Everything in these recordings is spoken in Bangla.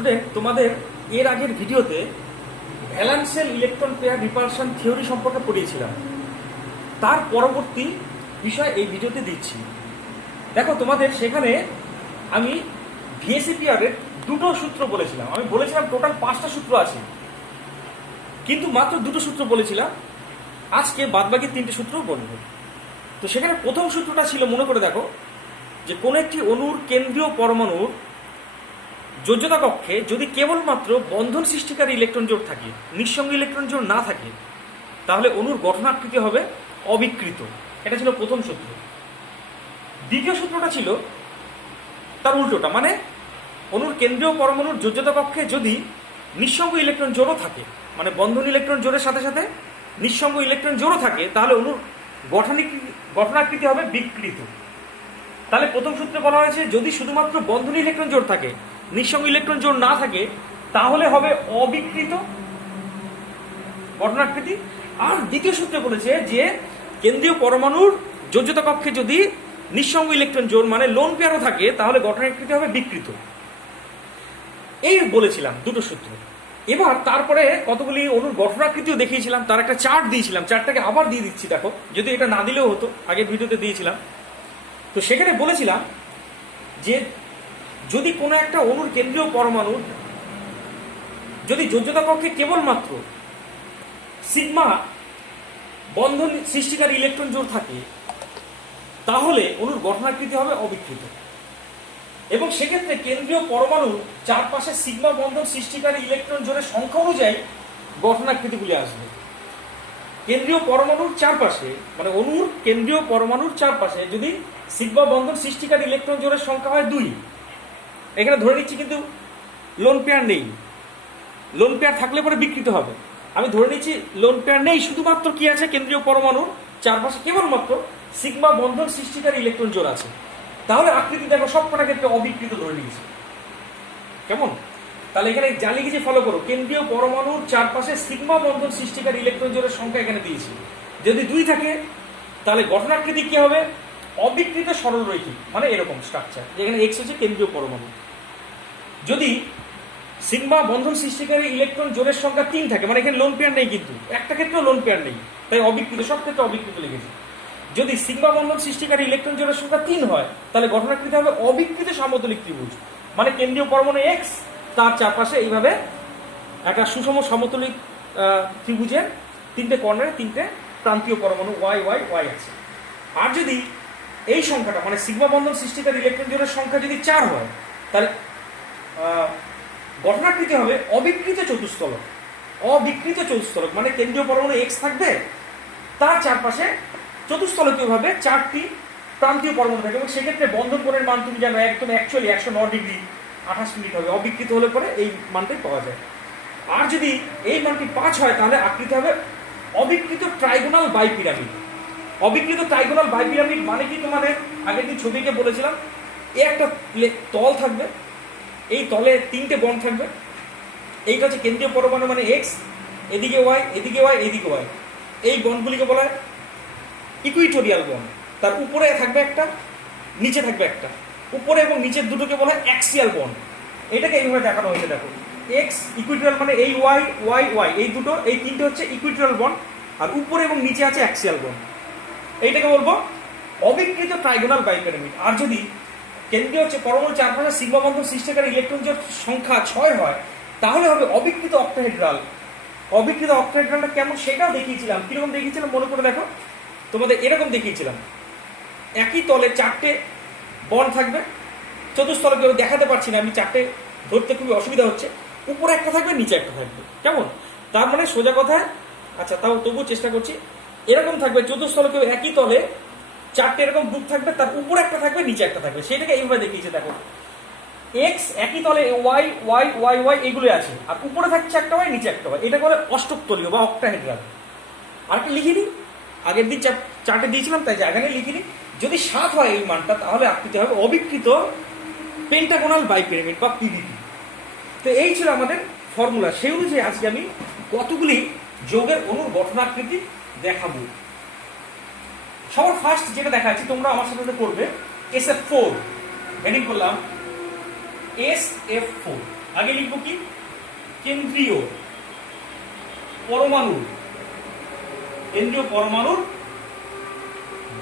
স্টুডেন্ট, তোমাদের এর আগের ভিডিওতে ভ্যালেন্সিয়াল ইলেকট্রন পেয়ার রিপালশন থিওরি সম্পর্কে পড়িয়েছিলাম। তার পরবর্তী বিষয় এই ভিডিওতে দিচ্ছি। দেখো, তোমাদের সেখানে আমি ভিএসিপিআর এর দুটো সূত্র বলেছিলাম। আমি বলেছিলাম টোটাল 5টা সূত্র আছে, কিন্তু মাত্র দুটো সূত্র বলেছিলাম। আজকে বাদবাকি 3টে সূত্র বলবো। তো সেখানে প্রথম সূত্রটা ছিল, মনে করে দেখো, যে কোন একটি অণুর কেন্দ্রীয় পরমাণুর যোজ্যতা কক্ষে যদি কেবলমাত্র বন্ধন সৃষ্টিকারী ইলেকট্রন জোড় থাকে, নিঃসঙ্গ ইলেকট্রন জোড় না থাকে, তাহলে অণুর গঠনাকৃতি হবে অবিকৃত। এটা ছিল প্রথম সূত্র। দ্বিতীয় সূত্রটা ছিল তার উল্টোটা, মানে অণুর কেন্দ্রীয় পরমাণুর যোজ্যতা কক্ষে যদি নিঃসঙ্গ ইলেকট্রন জোড়ও থাকে, মানে বন্ধন ইলেকট্রন জোড়ের সাথে সাথে নিঃসঙ্গ ইলেকট্রন জোড়ও থাকে, তাহলে অণুর গঠনাকৃতি হবে বিকৃত। তাহলে প্রথম সূত্রে বলা হয়েছে যদি শুধুমাত্র বন্ধনী ইলেকট্রন জোড় থাকে, নিঃসঙ্গ ইলেকট্রন জোড় না থাকে, তাহলে হবে অবিকৃত গঠনাকৃতি। আর দ্বিতীয় সূত্রে বলেছে যে কেন্দ্রীয় পরমাণুর যোজ্যতা কক্ষে যদি নিঃসঙ্গ ইলেকট্রন জোড় মানে লোন পেয়ারও থাকে, তাহলে গঠনাকৃতি হবে বিকৃত। এই বলেছিলাম দুটো সূত্র। এবার তারপরে কতগুলি অণুর গঠনাকৃতিও দেখিয়েছিলাম, তার একটা চার্ট দিয়েছিলাম। চার্টটাকে আবার দিয়ে দিচ্ছি, দেখো, যদি এটা না দিলেও হতো, আগের ভিডিওতে দিয়েছিলাম। তো সেখানে বলেছিলাম যে যদি কোনো একটা অণুর কেন্দ্রীয় পরমাণুর যদি যোজ্যতা কক্ষে কেবলমাত্র সিগমা বন্ধন সৃষ্টিকারী ইলেকট্রন জোড় থাকে, তাহলে অণুর গঠনাকৃতি হবে অবিকৃত। এবং সেক্ষেত্রে কেন্দ্রীয় পরমাণুর চারপাশে সিগমা বন্ধন সৃষ্টিকারী ইলেকট্রন জোড়ের সংখ্যা অনুযায়ী গঠনাকৃতিগুলি আসবে। কেন্দ্রীয় পরমাণুর চারপাশে, মানে অণুর কেন্দ্রীয় পরমাণুর চারপাশে যদি সিগমা বন্ধন সৃষ্টিকারী ইলেকট্রন জোড়ের সংখ্যা হয় 2, এখানে ধরে নিচ্ছি কিন্তু লোন পেয়ার নেই। লোন পেয়ার থাকলে পরে বিকৃত হবে। আমি ধরে নিচ্ছি লোন পেয়ার নেই, শুধুমাত্র কি আছে, কেন্দ্রীয় পরমাণুর চারপাশে কেবলমাত্র সিগমা বন্ধন সৃষ্টিকারী ইলেকট্রন জোড় আছে, তাহলে আকৃতি দেখো সবকটা ক্ষেত্রে অবিকৃত ধরে নিয়েছে। কেমন? তাহলে এখানে যা লিখেছি ফলো করো। কেন্দ্রীয় পরমাণুর চারপাশে সিগমা বন্ধন সৃষ্টিকারী ইলেকট্রন জোড়ের সংখ্যা এখানে দিয়েছি। যদি 2 থাকে, তাহলে গঠনাকৃতি কি হবে? অবিকৃত সরল রৈখিক, মানে এরকম স্ট্রাকচার, যেখানে এক্স হচ্ছে কেন্দ্রীয় পরমাণু। যদি সিগমা বন্ধন সৃষ্টিকারী ইলেকট্রন জোড়ের সংখ্যা 3 থাকে, মানে এখানে লোন পেয়ার নেই, কিন্তু একটা ক্ষেত্রেও লোন পেয়ার নেই, তাই অবিকৃত, সব ক্ষেত্রে অবিকৃত লিখেছি। যদি সিগমা বন্ধন সৃষ্টিকারী ইলেকট্রন জোড়ের সংখ্যা 3 হয়, তাহলে গঠনাকৃতি হবে অবিকৃত সমতলিক ত্রিভুজ, মানে কেন্দ্রীয় পরমাণু এক্স, তার চারপাশে এইভাবে একটা সুষম সমতলিক ত্রিভুজের 3টে কর্নারে 3টে প্রান্তীয় পরমাণু ওয়াই ওয়াই ওয়াই আছে। আর যদি এই সংখ্যাটা, মানে সিগমা বন্ধন সৃষ্টিকারী ইলেকট্রন জোড়ের সংখ্যা যদি 4 হয়, তাহলে গঠনাকৃতি হবে অবিকৃত চতুস্তলক। অবিকৃত চতুস্তলক মানে কেন্দ্রীয় পরমাণু এক্স থাকবে, তার চারপাশে চতুস্তলকীয়ভাবে 4টি প্রান্তীয় পরমাণু থাকে, এবং সেক্ষেত্রে বন্ধন কোণের মান তুমি জানো একদম অ্যাকচুয়ালি 109 ডিগ্রি 28 মিনিট হবে। অবিকৃত হলে পরে এই মানটাই পাওয়া যায়। আর যদি এই মানটি 5 হয়, তাহলে আকৃতি হবে অবিকৃত ট্রাইগোনাল বাইপিরামিড। অবিকৃত ট্রাইগোনাল বাইপিরামিড মানে কি, তোমাদের আগের দিন ছবিকে বলেছিলাম, এই একটা তল থাকবে, এই তলে 3টে বন্ড থাকবে। এইটা হচ্ছে কেন্দ্রীয় পরমাণু মানে এক্স, এদিকে ওয়াই, এদিকে ওয়াই, এদিকে ওয়াই। এই বন্ডগুলিকে বলা হয় ইকুইটোরিয়াল বন্ড। তার উপরে থাকবে একটা, নিচে থাকবে একটা। উপরে এবং নিচের দুটোকে বলা হয় অ্যাক্সিয়াল বন্ড। এটাকে এইভাবে দেখানো হয়েছে, দেখো, এক্স ইকুইটোরিয়াল মানে এই ওয়াই ওয়াই ওয়াই, এই দুটো, এই 3টে হচ্ছে ইকুইটোরিয়াল বন্ড, আর উপরে এবং নিচে আছে অ্যাক্সিয়াল বন্ড। এইটাকে বলবো অবিকৃত ট্রাইগোনাল বাইপিরামিড। আর যদি কেন্দ্রীয় হচ্ছে পরমাণু চারপাশে সিগমা বন্ধন সৃষ্টিকারী ইলেকট্রন জোড় সংখ্যা 6 হয়, তাহলে হবে অবিকৃত অক্টাহেড্রাল। অবিকৃত অক্টাহেড্রালটা কেমন সেটাও দেখিয়েছিলাম। কিরকম দেখিয়েছিলাম মনে করে দেখো, তোমাদের এরকম দেখিয়েছিলাম, একই তলে 4টে বন্ড থাকবে, চতুস্তলকে দেখাতে পারছি না আমি, 4টে ধরতে খুবই অসুবিধা হচ্ছে। উপরে একটা থাকবে, নিচে একটা থাকবে। কেমন? তার মানে সোজা কথায়, আচ্ছা তাও তবুও চেষ্টা করছি, এরকম থাকবে চতুস্তলকে একই তলে 4টে এরকম গ্রুপ থাকবে, তার উপরে একটা থাকবে, নিচে একটা থাকবে। সেটাকে এইভাবে দেখিয়েছে, দেখো, এক্স একই তলে ওয়াই ওয়াই ওয়াই ওয়াই এগুলো আছে, আর উপরে থাকছে একটা ওয়াই, নিচে একটা ওয়াই। এটা বলে অষ্টকতলীয় বা অক্টাহেড্রাল। আরেকটা লিখিনি, আগের দিন চার্টে দিয়েছিলাম, তাই এখানে লিখিনি। যদি 7 হয় এই মানটা, তাহলে আকৃতি হবে অবিকৃত পেন্টাগোনাল বাইপিরামিড বা পিভিপি। তো এই ছিল আমাদের ফর্মুলা। সেই অনুযায়ী আজকে আমি কতগুলি যৌগের অণুর গঠনাকৃতি দেখাবো। সবার ফার্স্ট যেটা দেখাচ্ছি, তোমরা আমার সাথে করবে SF4, হেডিং করলাম SF4। আগে লিখবো কি কেন্দ্রীয় পরমাণুর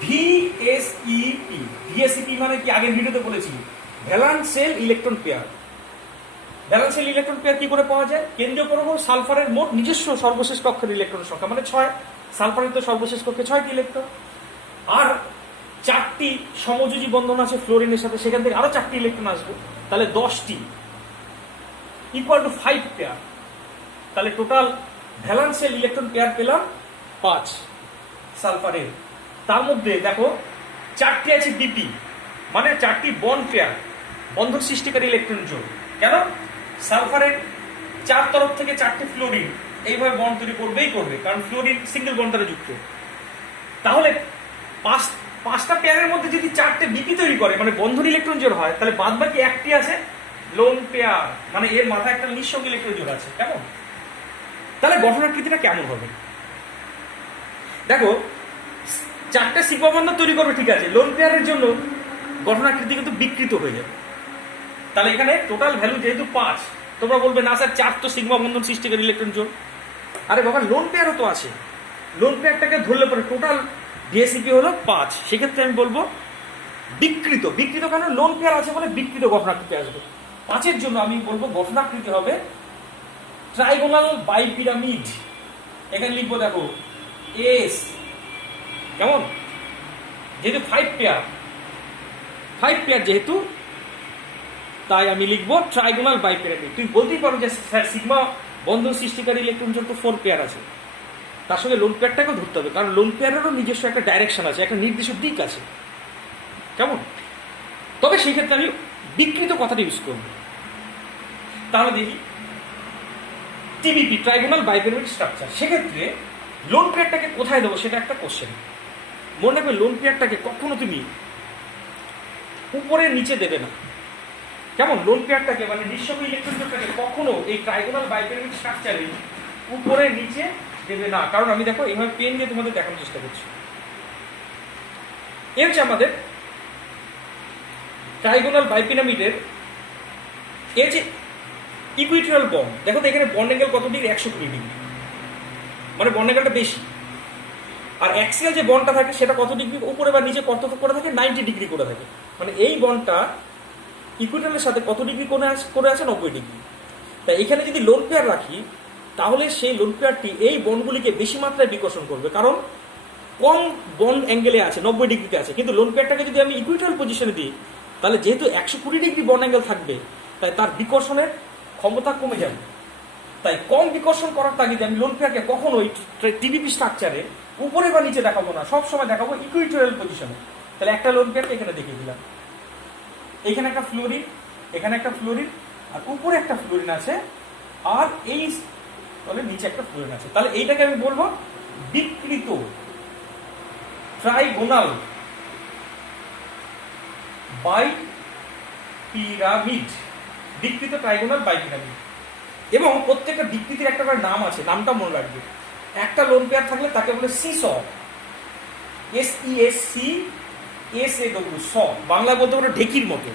ভিএসইপি। ভিএসইপি মানে কি আগের ভিডিওতে বলেছি, valence shell electron pair. Valence shell electron pair কি করে পাওয়া যায়? কেন্দ্রীয় পরমাণু সালফারের মোট নিজস্ব সর্বশেষ কক্ষের ইলেকট্রনের সংখ্যা মানে 6। সালফারের তো সর্বশেষ কক্ষে 6টি ইলেকট্রন, আর 4টি সমযোজী বন্ধন আছে ফ্লোরিনের সাথে, সেখান থেকে আরো 4টি ইলেকট্রন আসবে, তাহলে 10টি ইকুয়াল টু 5 পেয়ার। তাহলে total valence shell electron pair পেলাম 5 সালফারের। তার মধ্যে দেখো 4টি আছে বিপি মানে 4টি বন্ড পেয়ার, বন্ধন সৃষ্টিকারী ইলেকট্রন জোড়। কেন? সালফারের 4 তরফ থেকে 4টি ফ্লোরিন এইভাবে বন্ড তৈরি করবেই করবে, কারণ ফ্লোরিন সিঙ্গেল বন্ড দ্বারা যুক্ত। তাহলে 5টা পেয়ারের মধ্যে যদি 4টে বিপি তৈরি করে মানে বন্ধন ইলেকট্রন জোড় হয়, তাহলে বাদ বাকি একটি আছে লোন পেয়ার, মানে এর মাথায় একটা নিঃসঙ্গ ইলেকট্রন জোড় আছে। কেমন? তাহলে গঠনাকৃতিটা কেমন হবে দেখো, 4টে সিগমা বন্ধন তৈরি করবে ঠিক আছে, লোন পেয়ারের জন্য গঠনাকৃতি কিন্তু বিকৃত হয়ে যাবে। তাহলে এখানে টোটাল ভ্যালু যেহেতু 5, তোমরা বলবে না স্যার 4 তো সিগমা বন্ধন সৃষ্টিকারী ইলেকট্রন জোড়। আরে বাবা লোন পেয়ারও তো আছে, লোন পেয়ারটাকে ধরলে পরে টোটাল ভিএসইপি হলো 5। সেক্ষেত্রে আমি বলবো বিকৃত। বিকৃত কেন? লোন পেয়ার আছে বলে বিকৃত গঠনাকৃতি আসবে। 5-এর জন্য আমি বলবো গঠনাকৃতি হবে ট্রাইগোনাল বাইপিরামিড। এখানে লিখবো দেখো এস, কেমন? যেহেতু 5 পেয়ার যেহেতু, তাই আমি লিখবো ট্রাইগোনাল বাইপিরামিড। তুমি বলতেই পারো যে স্যার সিগমা বন্ধন সৃষ্টিকারী ইলেকট্রন জোড় তো 4 পেয়ার আছে, তার সঙ্গে লোন পেয়ারটাকেও ধরতে হবে, কারণ লোন পেয়ারেরও নিজস্ব একটা ডাইরেকশন আছে, একটা নির্দিষ্ট দিক আছে। কেমন? তবে সেই ক্ষেত্রে আমি বিকৃত কথাটা ইউজ করব। তাহলে দেখি টিবিপি, ট্রাইগোনাল বাইপিরামিড স্ট্রাকচার। সেক্ষেত্রে লোন পেয়ারটাকে কোথায় দেবো সেটা একটা কোশ্চেন। মনে রাখবে লোন পেয়ারটাকে কখনো তুমি উপরে নিচে দেবে না। কেমন? লোন পেয়ারটাকে মানে নিঃসঙ্গ ইলেকট্রন জোড়টাকে কখনো এই ট্রাইগোনাল বাইপিরামিড স্ট্রাকচারে উপরে নিচে দেবে না, কারণ আমি দেখো এইভাবে পেন দিয়ে তোমাদের দেখানোর চেষ্টা করছি। এ হচ্ছে আমাদের ট্রাইগোনাল বাইপিরামিডের এই যে ইকুইটোরিয়াল বন্ড। দেখো তো এখানে বন্ড অ্যাঙ্গেল কত ডিগ্রি? 120 ডিগ্রি, মানে বন্ড অ্যাঙ্গেলটা বেশি। আর অ্যাক্সিয়াল যে বন্ডটা থাকে সেটা কত ডিগ্রি উপরে বা নিচে কত করে থাকে? 90 ডিগ্রি করে থাকে। মানে এই বন্ডটা ইকুইটোরিয়ালের সাথে কত ডিগ্রি করে আছে? 90 ডিগ্রি। তাই এখানে যদি লোন পেয়ার রাখি, তাহলে সেই লোন পেয়ারটি এই বন্ডগুলিকে বেশি মাত্রায় বিকর্ষণ করবে, কারণ কম বন্ড অ্যাঙ্গেলে আছে, 90 ডিগ্রিতে আছে। কিন্তু লোন পেয়ারটাকে যদি আমি ইকুইটোরিয়াল পজিশনে দিই, তাহলে যেহেতু 120 ডিগ্রি বন্ড অ্যাঙ্গেল থাকবে, তাই তার বিকর্ষণের ক্ষমতা কমে যাবে। তাই কম বিকর্ষণ করার তাগিদে আমি লোন পেয়ারকে কখনোই টিবিপি স্ট্রাকচারে উপরে বা নিচে দেখাবো না, সবসময় দেখাবো ইকুইটোরিয়াল পজিশনে। তাহলে একটা লোন পেয়ারকে এখানে দেখিয়ে দিলাম, এখানে একটা ফ্লোরিন, এখানে একটা ফ্লোরিন, আর উপরে একটা ফ্লোরিন আছে, আর এই তাহলে নিচে একটা ফ্লোরিন আছে। তাহলে এইটাকে আমি বলবো বিকৃত ট্রাইগোনাল বাইপিরামিড। বিকৃত ট্রাইগোনাল বাইপিরামিড। এবং প্রত্যেকটা বিকৃতির একটা করে নাম আছে, নামটা মনে রাখবে। একটা লোন পেয়ার থাকলে তাকে বলে সিস, SESCSAW, স, বাংলায় বলতে পারো ঢেকির মতো।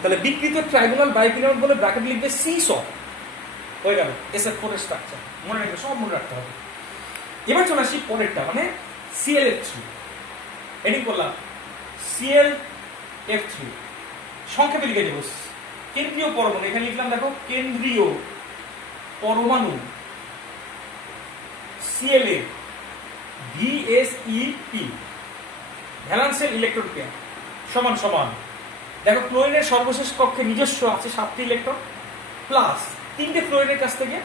তাহলে বিকৃত ট্রাইগোনাল বাইপিরামিড বলে ব্র্যাকেট লিখবে সিস, হয়ে গেল SF4 এর স্ট্রাকচার। মনে রাখবে, সব মনে রাখতে হবে। এবার চলে আসি পরেরটা, মানে ClF3। এটি করলাম ClF3, সংক্ষেপে লিখে দেব কেন্দ্রীয় পরমাণু। এখানে লিখলাম দেখো কেন্দ্রীয় পরমাণু Cl VSEP, valence shell electron pair সমান সমান। দেখো ক্লোরিনের সর্বশেষ কক্ষে নিজস্ব আছে 7টি ইলেকট্রন, প্লাস 3টে ফ্লোরিনের কাছ থেকে,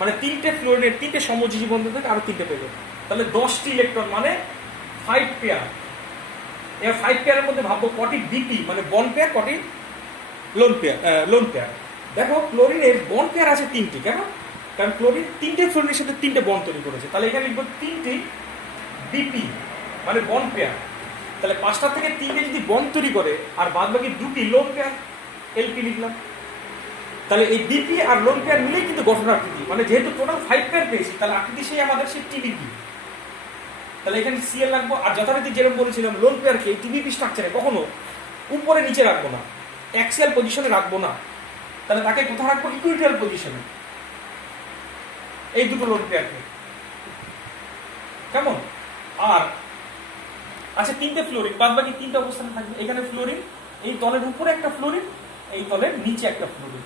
মানে 3টে ফ্লোরিনের 3টে সমযোজী বন্ধন থেকে আরো 3টে পেবে, তাহলে 10টি ইলেকট্রন মানে 5 পেয়ার। এবার 5 পেয়ারের মধ্যে ভাববো কটি বিপি মানে বন্ড পেয়ার, কটি লোন পেয়ার। দেখো ক্লোরিনের বন্ড পেয়ার আছে 3টি। কেন? কারণ ক্লোরিন 3টে ফ্লোরিনের সাথে 3টে বন্ড তৈরি করেছে। তাহলে এখানে লিখবো 3টি বিপি মানে বন্ড পেয়ার। তাহলে 5টা থেকে 3টে যদি বন্ড তৈরি করে, আর বাদ বাকি 2টি লোন পেয়ার, LP লিখলাম। তাহলে এই বিপি আর লোন পেয়ার মিলেই কিন্তু গঠন আকৃতি, মানে যেহেতু টোটাল 5 পেয়ার পেয়েছি, তাহলে আকৃতি সেই আমাদের সেই টিবিপি। তাহলে এখানে Cl রাখবো। আর যথারীতি যেরকম বলেছিলাম, লোন পেয়ারকে টিবিপি স্ট্রাকচারে কখনো উপরে নিচে রাখবো না, অ্যাক্সিয়াল পজিশনে রাখবো না, তাহলে তাকে কোথায় রাখবো? ইকুইটোরিয়াল পজিশনে, এই দুটো লোন পেয়ারকে। কেমন? আর আচ্ছা, তিনটে ফ্লোরিন, বাদ বাকি তিনটে অবস্থানে থাকবে। এখানে ফ্লোরিন, এই তলের উপরে একটা ফ্লোরিন, এই তলের নিচে একটা ফ্লোরিন।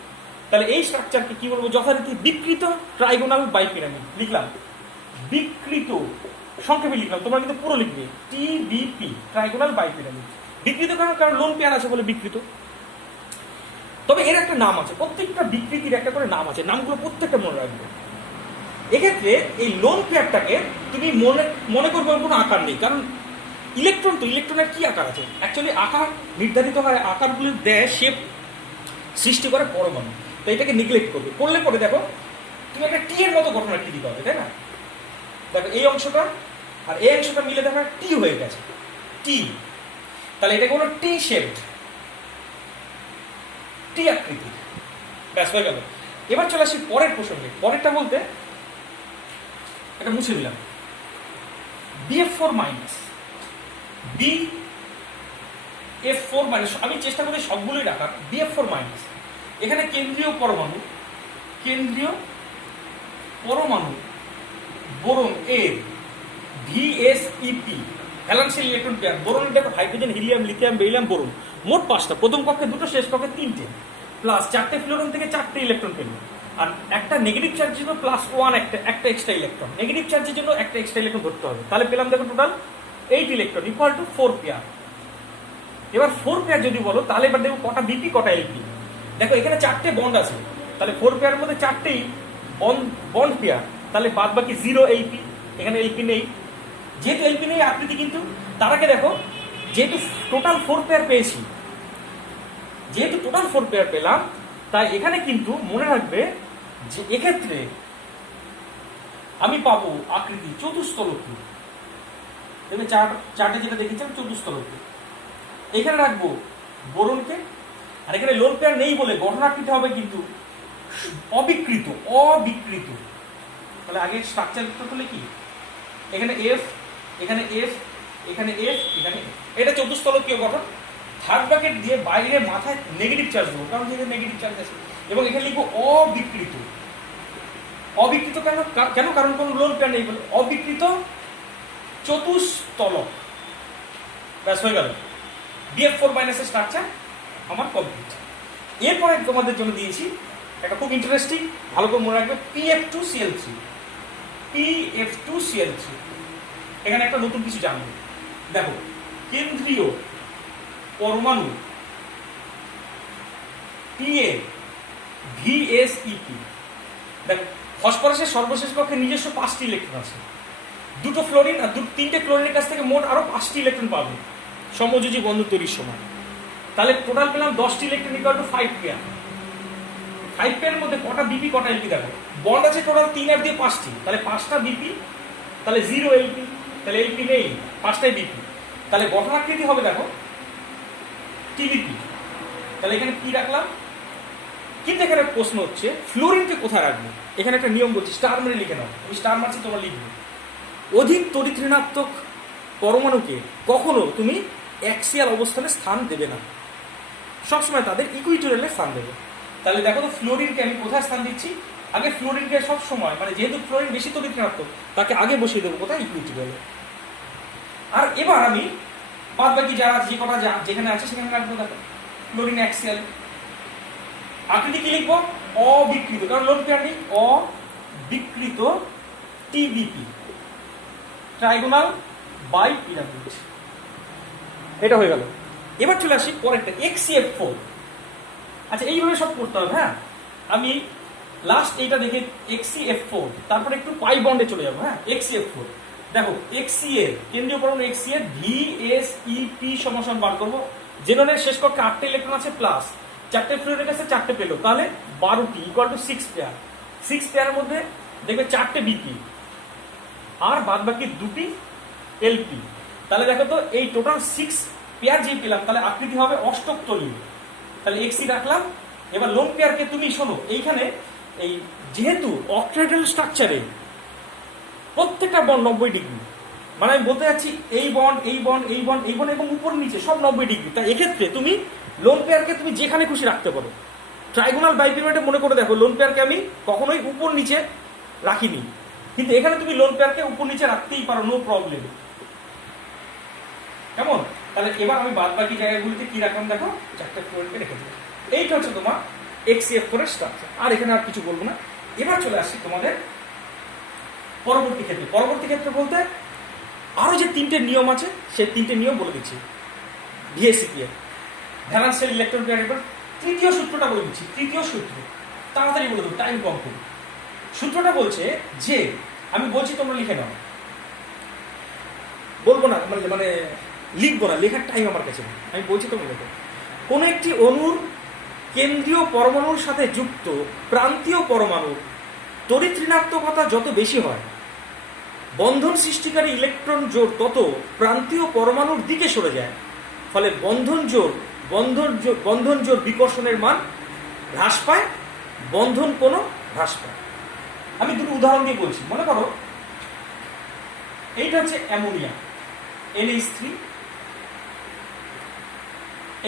তাহলে এই স্ট্রাকচারকে কি বলবো? যথারীতি বিকৃত ট্রাইগোনাল বাইপিরামিড লিখলাম। বিকৃত সংক্ষেপে লিখলাম, তোমরা কিন্তু পুরো লিখবে TBP, ট্রাইগোনাল বাইপিরামিড। বিকৃত কারণ লোন পেয়ার আছে বলে বিকৃত। তবে এর একটা নাম আছে, প্রত্যেকটা বিকৃতির একটা করে নাম আছে, নামগুলো প্রত্যেকটা মনে রাখবে। এক্ষেত্রে এই লোন পেয়ারটাকে তুমি মনে করবে কোনো আকার নেই, কারণ ইলেকট্রন তো, ইলেকট্রনের কি আকার আছে? অ্যাকচুয়ালি আকার নির্ধারিত হয়, আকারগুলো দেয়, শেপ সৃষ্টি করে পরমাণু। তো এটাকে নেগলেক্ট করবে, করলে পরে দেখো তুমি একটা টি এর মতো গঠন একটি দিতে হবে, তাই না? দেখো এই অংশটা আর এই অংশটা মিলে দেখো টি হয়ে গেছে, টি। তাহলে এটাকে হলো টি শেপড, টি আকৃতি। ব্যাস হয়ে গেল। এবার চলে আসি পরের প্রসঙ্গে। পরেরটা বলতে এটা মুছে দিলাম, BF4 মাইনাস, BF4 মাইনাস। আমি চেষ্টা করি সবগুলোই রাখার। BF4 মাইনাস, এখানে কেন্দ্রীয় পরমাণু বোরন এর VSEP, ভ্যালেন্সিয়াল ইলেকট্রন পেয়ার। বোরনের দেখো hydrogen, helium, lithium, beryllium, boron, মোট 5টা। প্রথম কক্ষে 2টো, শেষ কক্ষে 3টে, প্লাস 4টে ফ্লোরিন থেকে 4টে ইলেকট্রন পেল। আর একটা নেগেটিভ চার্জের জন্য +1 একটা এক্সট্রা ইলেকট্রন, নেগেটিভ চার্জের জন্য একটা এক্সট্রা ইলেকট্রন ধরতে হবে। তাহলে পেলাম দেখো total 8 electron equal to 4 pair. এবার 4 পেয়ার যদি বলো, তাহলে এবার দেখো কটা বিপি কটা এলপি। দেখো এখানে 4টে বন্ড আছে, তাহলে 4 পেয়ারের মধ্যে 4টেই বন্ড পেয়ার, তাহলে বাদ বাকি 0 এলপি। এখানে এলপি নেই, যেহেতু এলপি নেই আকৃতি কিন্তু। তার আগে দেখো, যেহেতু টোটাল 4 পেয়ার পেয়েছি, যেহেতু টোটাল 4 পেয়ার পেলাম, তাই এখানে কিন্তু মনে রাখবে যে এক্ষেত্রে আমি পাবো আকৃতি চতুস্তলকী। দেখবে চার্টে যেটা দেখেছিলাম চতুস্তলকী। এখানে রাখবো বোরনকে, আর এখানে লোন পেয়ার নেই বলে গঠন আকৃতি হবে কিন্তু অবিকৃত। তাহলে আগে স্ট্রাকচারটা করলে কি, এখানে F, এখানে F, এখানে F, এখানে F। এটা চতুস্তলকীয় গঠন। থার্ড ব্র্যাকেট দিয়ে বাইরে মাথায় নেগেটিভ চার্জ দেবো, কারণ যেহেতু নেগেটিভ চার্জ আছে। এবং এখানে লিখবো অবিকৃত। কেন? কারণ কোন লোন পেয়ার নেই বলে। অবিকৃত চতুস্তলক। ব্যাস হয়ে গেল। BF4 মাইনাসের স্ট্রাকচার আমার কমপ্লিট। এরপরে তোমাদের জন্য দিয়েছি একটা খুব ইন্টারেস্টিং, ভালো করে মনে রাখবে, PF2Cl3। PF2Cl3, এখানে একটা নতুন কিছু জানবে। দেখো, কেন্দ্রীয় পরমাণু PA VSEP। দেখো, ফসফরাসের সর্বশেষ কক্ষে নিজস্ব 5টি ইলেকট্রন আছে। 2টো ফ্লোরিন আর 3টে ক্লোরিনের কাছ থেকে মোট আরো 5টি ইলেকট্রন পাবে সমযোজী বন্ধন তৈরির সময়। তাহলে টোটাল পেলাম 10টি ইলেকট্রন ইকুয়াল টু 5 পেয়ার। 5 পেয়ারের মধ্যে কটা বিপি কটা এলপি দেখো। বন্ড আছে টোটাল 3 আর দিয়ে 5টি, তাহলে 5টা বিপি, তাহলে 0 এলপি। তাহলে এলপি নেই, 5টাই বিপি। তাহলে গঠন আকৃতি হবে দেখো TBP। তাহলে এখানে কি রাখলাম? কিন্তু এখানে প্রশ্ন হচ্ছে ফ্লোরিনকে কোথায় রাখবো। এখানে একটা নিয়ম বলছি, স্টার মেরে লিখে নাও। আমি স্টার মারছি, তোমরা লিখবে। অধিক তড়িৎ ঋণাত্মক পরমাণুকে কখনো তুমি অ্যাক্সিয়াল অবস্থানে স্থান দেবে না, সবসময় তাদের ইকুইটোরিয়ালে স্থান দেবে। তাহলে দেখো তো ফ্লোরিনকে আমি কোথায় স্থান দিচ্ছি? আগে ফ্লোরিনকে সবসময়, মানে যেহেতু ফ্লোরিন বেশি তড়িৎ ঋণাত্মক, তাকে আগে বসিয়ে দেবো কোথায়? ইকুইটোরিয়ালে। আর এবার আমি বাদ বাকি যারা যে কটা যেখানে আছে সেখানে রাখবো। দেখো ফ্লোরিন অ্যাক্সিয়াল। আকৃতি কি লিখবো? অবিকৃত, কারণ লোন পেয়ার নেই। অবিকৃত TBP, ট্রাইগোনাল বাইপিরামিড। এটা হয়ে গেল। এবার চলে আসি পরেরটা, XCF4। আচ্ছা, এইভাবে সব করতে হবে। হ্যাঁ, আমি লাস্ট এইটা দেখে XCF4, তারপরে একটু পাই বন্ডে চলে যাবো। হ্যাঁ, XCF4 দেখো, XCA কেন্দ্রীয় পরমাণু XCA VSEP সমান বার করবো। জেননের শেষ কক্ষে 8টে ইলেকট্রন আছে, প্লাস 4টে ফ্লোরিনের কাছে 4টে পেলো, তাহলে 12টি ইকুয়াল টু 6 পেয়ার। 6 পেয়ারের মধ্যে দেখবে 4টে বিপি আর বাদ বাকি 2টি এলপি। তাহলে দেখো তো এই টোটাল 6 পেয়ার যে পেলাম, তাহলে আকৃতি হবে অষ্টক তলীয়। তাহলে XC রাখলাম। এবার লোন পেয়ারকে তুমি শোনো, এইখানে এই যেহেতু অক্টাহেড্রাল স্ট্রাকচারে প্রত্যেকটা বন্ড 90 ডিগ্রি, মানে আমি বলতে যাচ্ছি এই বন্ড, এই বন্ড, এই বন্ড, এই বন্ড এবং উপর নিচে সব 90 ডিগ্রি। তাই এক্ষেত্রে তুমি লোন পেয়ারকে তুমি যেখানে খুশি রাখতে পারো। ট্রাইগোনাল বাইপিভেটে মনে করে দেখো লোন পেয়ারকে আমি কখনোই উপর নিচে রাখিনি, কিন্তু এখানে তুমি লোন পেয়ারকে উপর নিচে রাখতেই পারো, নো প্রবলেম। কেমন? তাহলে এবার আমি বাদ বাকি জায়গাগুলিতে কি রাখলাম দেখো, চারটে ফ্লোরকে রেখে দেবো। এইটা হচ্ছে তোমার XCF4 এর স্ট্রাকচার। আর এখানে আর কিছু বলবো না। এবার চলে আসছি তোমাদের পরবর্তী ক্ষেত্রে। পরবর্তী ক্ষেত্রে বলতে আরো যে তিনটে নিয়ম আছে সেই তিনটে নিয়ম বলে দিচ্ছি। VSEP এর ভ্যালেন্সিয়াল ইলেকট্রন পেয়ার। এবার তৃতীয় সূত্রটা বলে দিচ্ছি। তৃতীয় সূত্র তাড়াতাড়ি বলে দেবো, টাইম কম করবো। সূত্রটা বলছে যে, আমি বলছি তোমরা লিখে নাও, বলবো না মানে লিখবো না, লেখার টাইম আমার কাছে নেই, আমি বলছি তোমরা লেখো। কোন একটি অণুর কেন্দ্রীয় পরমাণুর সাথে যুক্ত প্রান্তীয় পরমাণুর তড়িৎ ঋণাত্মকতা যত বেশি হয়, বন্ধন সৃষ্টিকারী ইলেকট্রন জোড় তত প্রান্তীয় পরমাণুর দিকে সরে যায়। ফলে বন্ধন জোড় বিকর্ষণের মান হ্রাস পায়, বন্ধন কোণ হ্রাস পায়। আমি দুটো উদাহরণ দিয়ে বলছি। মনে করো এইটা হচ্ছে অ্যামোনিয়া NH3,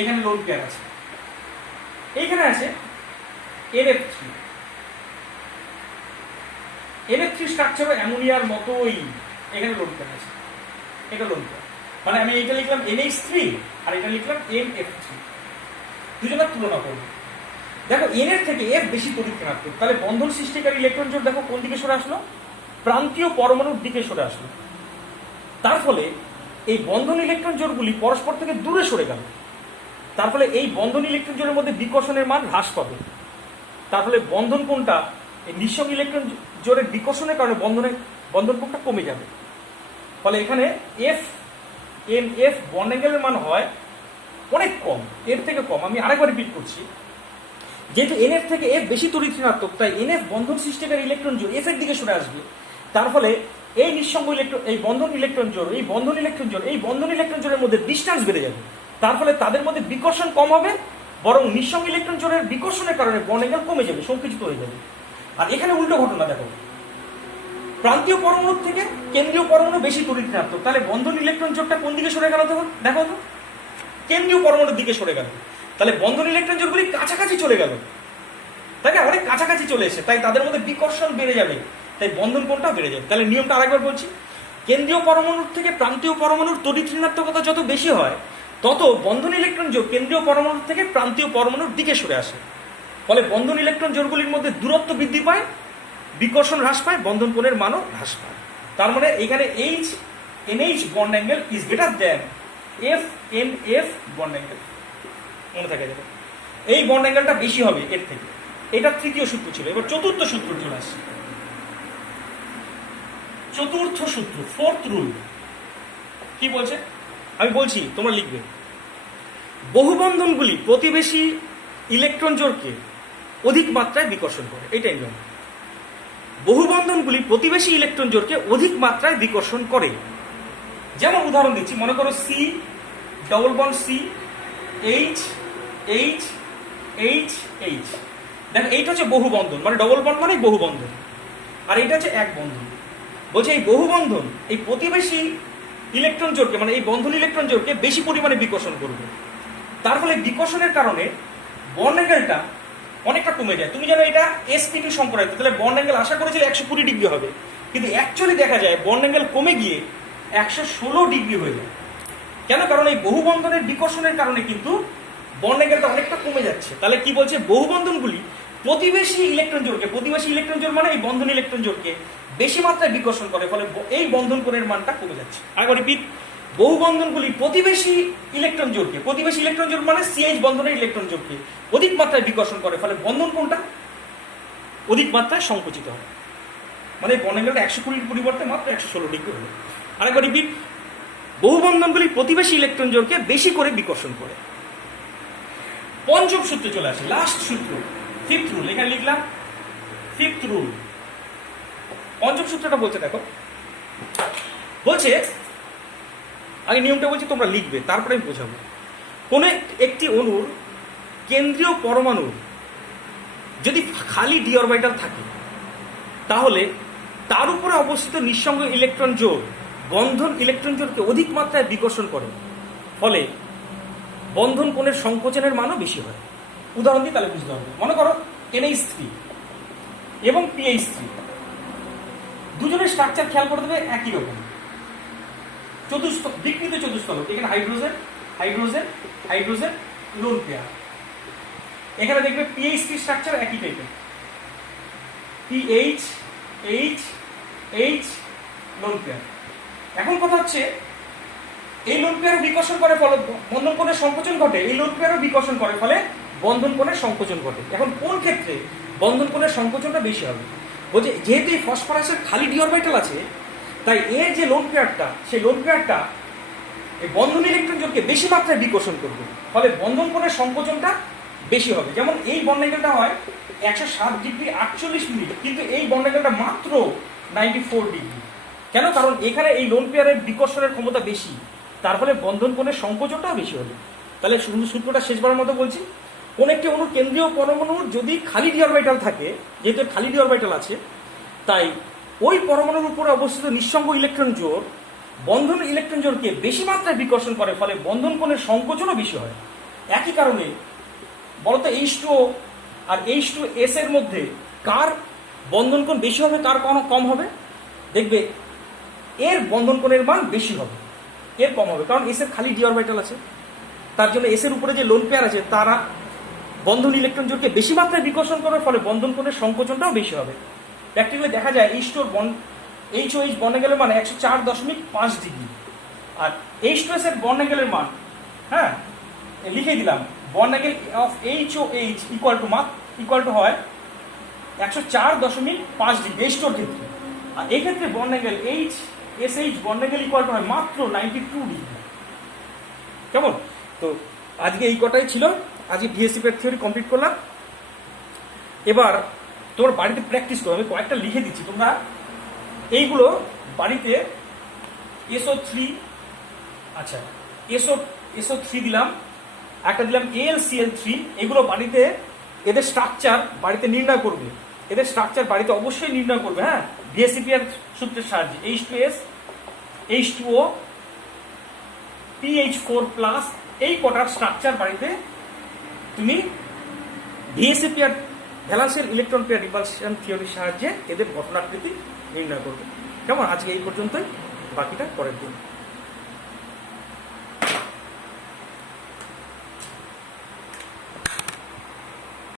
এখানে লোন পেয়ার আছে, এইখানে আছে NF3। NF3 স্ট্রাকচারও অ্যামোনিয়ার মতোই, এখানে লোন পেয়ার আছে, এটা লোন পেয়ার। মানে আমি এইটা লিখলাম NH3 আর এটা লিখলাম NF3, দুজনের তুলনা করবো। দেখো N এর থেকে F বেশি তড়িৎ ঋণাত্মক, তাহলে বন্ধন সৃষ্টিকারী ইলেকট্রন জোড় দেখো কোন দিকে সরে আসলো, প্রান্তীয় পরমাণুর দিকে সরে আসলো। তার ফলে এই বন্ধন ইলেকট্রন জোড়গুলি পরস্পর থেকে দূরে সরে গেল। তার ফলে এই বন্ধন ইলেকট্রন জোড়ের মধ্যে বিকর্ষণের মান হ্রাস পাবে। তার ফলে বন্ধন কোণটা, এই নিঃসঙ্গ ইলেকট্রন জোড়ের বিকর্ষণের কারণে বন্ধন কোণটা কমে যাবে। ফলে এখানে NF বন্ড অ্যাঙ্গেলের মান হয় অনেক কম, এর থেকে কম। আমি আরেকবার রিপিট করছি, যেহেতু NF থেকে F বেশি তড়িৎ ঋণাত্মক, তাই NF বন্ধন সৃষ্টিকারী ইলেকট্রন জোড় F এর দিকে সরে আসবে। তার ফলে এই নিঃসঙ্গ ইলেকট্রন, এই বন্ধন ইলেকট্রন জোড়ের মধ্যে ডিস্টেন্স বেড়ে যাবে। তার ফলে তাদের মধ্যে বিকর্ষণ কম হবে, বরং নিঃসঙ্গ ইলেকট্রন জোড়ের বিকর্ষণের কারণে বন্ড অ্যাঙ্গেল কমে যাবে, সংকুচিত হয়ে যাবে। আর এখানে উল্টো ঘটনা দেখো, প্রান্তীয় পরমাণুর থেকে কেন্দ্রীয় পরমাণু বেশি তড়িৎ ঋণাত্মক, তাহলে বন্ধন ইলেকট্রন জোড়টা কোন দিকে সরে গেল তখন দেখো তো, কেন্দ্রীয় পরমাণুর দিকে সরে গেল। তাহলে বন্ধন ইলেকট্রন জোড়গুলি কাছাকাছি চলে গেল, তাই না? অনেক কাছাকাছি চলে এসে, তাই তাদের মধ্যে বিকর্ষণ বেড়ে যাবে, তাই বন্ধন কোণটা বেড়ে যাবে। তাহলে নিয়মটা আরেকবার বলছি, কেন্দ্রীয় পরমাণুর থেকে প্রান্তীয় পরমাণুর তড়িৎ ঋণাত্মকতা যত বেশি হয়, তত বন্ধন ইলেকট্রন জোড় কেন্দ্রীয় পরমাণুর থেকে প্রান্তীয় পরমাণুর দিকে সরে আসে। ফলে বন্ধন ইলেকট্রন জোড়গুলির মধ্যে দূরত্ব বৃদ্ধি পায়, বিকর্ষণ হ্রাস পায়, বন্ধন কোণের মানও হ্রাস পায়। তার মানে এখানে NH bond angle is greater than FNF bond angle, মনে থাকে যাবে। এই বন্ড অ্যাঙ্গেলটা বেশি হবে এর থেকে। এটা তৃতীয় সূত্র ছিল। এবার চতুর্থ সূত্র চলে আসছে। চতুর্থ সূত্র, ফোর্থ রুল কি বলছে আমি বলছি, তোমরা লিখবে। বহুবন্ধনগুলি প্রতিবেশী ইলেকট্রন জোড়কে অধিক মাত্রায় বিকর্ষণ করে, এটাই নিয়ম। বহুবন্ধনগুলি প্রতিবেশী ইলেকট্রন জোড়কে অধিক মাত্রায় বিকর্ষণ করে। যেমন উদাহরণ দিচ্ছি, মনে করো C double bond C H H H H। দেখো এইটা হচ্ছে বহুবন্ধন, মানে ডবল বন্ড মানে বহুবন্ধন, আর এটা হচ্ছে এক বন্ধন। বলছে এই বহুবন্ধন এই প্রতিবেশী ইলেকট্রন জোড়কে, মানে এই বন্ধন ইলেকট্রন জোড়কে বেশি পরিমাণে বিকর্ষণ করবে। তার ফলে বিকর্ষণের কারণে বন্ড অ্যাঙ্গেলটা অনেকটা কমে যায়। তুমি জানো এটা sp2 সম্পর্কিত, তাহলে বন্ড অ্যাঙ্গেল আশা করেছিলে 120 ডিগ্রি হবে, কিন্তু অ্যাকচুয়ালি দেখা যায় বন্ড অ্যাঙ্গেল কমে গিয়ে 116 ডিগ্রি হয়ে যায়। কেন? কারণ এই বহুবন্ধনের বিকর্ষণের কারণে কিন্তু বন্ড অ্যাঙ্গেলটা অনেকটা কমে যাচ্ছে। তাহলে কি বলছে, বহুবন্ধনগুলি প্রতিবেশী ইলেকট্রন জোড় মানে এই বন্ধন ইলেকট্রন জোড়কে বেশি মাত্রায় বিকর্ষণ করে, ফলে এই বন্ধন কোণের মানটা কমে যাচ্ছে। আরেকবার রিপিট, বহুবন্ধনগুলি প্রতিবেশী ইলেকট্রন জোড় মানে CH বন্ধনের ইলেকট্রন জোড়কে অধিক মাত্রায় বিকর্ষণ করে, ফলে বন্ধন কোণটা অধিক মাত্রায় সংকুচিত হয়। মানে বন্ড অ্যাঙ্গেলটা 120 পরিবর্তে মাত্র 116 ডিগ্রি হলো। আরেকবার রিপিট, বহুবন্ধনগুলি প্রতিবেশী ইলেকট্রন জোড়কে বেশি করে বিকর্ষণ করে। পঞ্চম সূত্রে চলে আসে, লাস্ট সূত্র, ফিফথ রুল। এখানে লিখলাম ফিফথ রুল। পঞ্চম সূত্রটা বলছে, দেখো বলছে, আগে নিয়মটা বলছি তোমরা লিখবে, তারপরে আমি বোঝাবো। কোন একটি অণুর কেন্দ্রীয় পরমাণু যদি খালি ডি অরবিটাল থাকে, তাহলে তার উপরে অবস্থিত নিঃসঙ্গ ইলেকট্রন জোড় বন্ধন ইলেকট্রন জোড়কে অধিক মাত্রায় বিকর্ষণ করে, ফলে বন্ধন কোণের সংকোচনের মানও বেশি হয়। উদাহরণ দিই তাহলে বুঝতে হবে। মনে করো NH3 এবং PH3 দুজনের স্ট্রাকচার খেয়াল করে দেবে একই রকম, বিকৃত চতুস্তলক। এখানে hydrogen hydrogen hydrogen lone pair. এখানে দেখবে PH3 স্ট্রাকচার একই টাইপের, PH H H lone pair. এখন কথা হচ্ছে এই লোন পেয়ারও বিকর্ষণ করে ফলে বন্ধন কোণের সংকোচন ঘটে, এই লোন পেয়ারও বিকর্ষণ করে ফলে বন্ধন কোণের সংকোচন ঘটে। এখন কোন ক্ষেত্রে বন্ধন কোণের সংকোচনটা বেশি হবে? বলছে যেহেতু এই ফসফরাসের খালি ডি অরবিটাল আছে, তাই এর যে লোন পেয়ারটা, সেই লোন পেয়ারটা এই বন্ধন ইলেকট্রন জোড়কে বেশি মাত্রায় বিকর্ষণ করবে, ফলে বন্ধন কোণের সংকোচনটা বেশি হবে। যেমন এই বন্ড অ্যাঙ্গেলটা হয় 107 ডিগ্রি 48 মিনিট, কিন্তু এই বন্ড অ্যাঙ্গেলটা মাত্র 94 ডিগ্রি। কেন? কারণ এখানে এই লোন পেয়ারের বিকর্ষণের ক্ষমতা বেশি, তার ফলে বন্ধন কোণের সংকোচনটাও বেশি হবে। তাহলে সূত্রটা শেষবারের মতো বলছি, কোন একটি অণুর কেন্দ্রীয় পরমাণুর যদি খালি ডি অরবিটাল থাকে, যেহেতু খালি ডি অরবিটাল আছে, তাই ওই পরমাণুর উপরে অবস্থিত নিঃসঙ্গ ইলেকট্রন জোড় বন্ধন ইলেকট্রন জোড়কে বেশি মাত্রায় বিকর্ষণ করে, ফলে বন্ধন কোণের সংকোচনও বেশি হয়। একই কারণে বলতো H2O আর H2S এর মধ্যে কার বন্ধন কোণ বেশি হবে, কার কম হবে? দেখবে এর বন্ধন কোণের মান বেশি হবে, এর কম হবে, কারণ এস এর খালি ডি অরবিটাল আছে। তার জন্য এস এর উপরে যে লোন পেয়ার আছে তারা বন্ধন ইলেকট্রন জোড়কে বেশি মাত্রায় বিকর্ষণ করার ফলে বন্ধন কোণের সংকোচনটাও বেশি হবে। প্র্যাকটিক্যালি দেখা যায় H2 HOH বন্ড অ্যাঙ্গেলের মান 104.5 ডিগ্রি, আর H2S এর বন্ড অ্যাঙ্গেলের মান, হ্যাঁ লিখে দিলাম, bond angle of HOH equal to হয় 104.5 ডিগ্রি H2 এর ক্ষেত্রে, আর এই ক্ষেত্রে bond angle HSH bond angle equal to হয় মাত্র 92 ডিগ্রি। কেমন? তো আজকে এই কটাই ছিল, আজকে ভিএসসি পেয়ার থিওরি কমপ্লিট করলাম। এবার তোমার বাড়িতে প্র্যাকটিস করো, আমি কয়েকটা লিখে দিচ্ছি, তোমরা এইগুলো বাড়িতে SO3, আচ্ছা SO3 দিলাম, একটা দিলাম AlCl3, এগুলো বাড়িতে এদের স্ট্রাকচার বাড়িতে নির্ণয় করবে, এদের স্ট্রাকচার বাড়িতে অবশ্যই নির্ণয় করবে, হ্যাঁ ভিএসসি পেয়ার সূত্রের সাহায্যে। H2S H2O PH4+, এই কটার স্ট্রাকচার বাড়িতে তুমি VSC pair valence electron pair repulsion থিওরির সাহায্যে এদের গঠনাকৃতি নির্ণয় করবে। কেমন? আজকে এই পর্যন্তই, বাকিটা পরের দিন।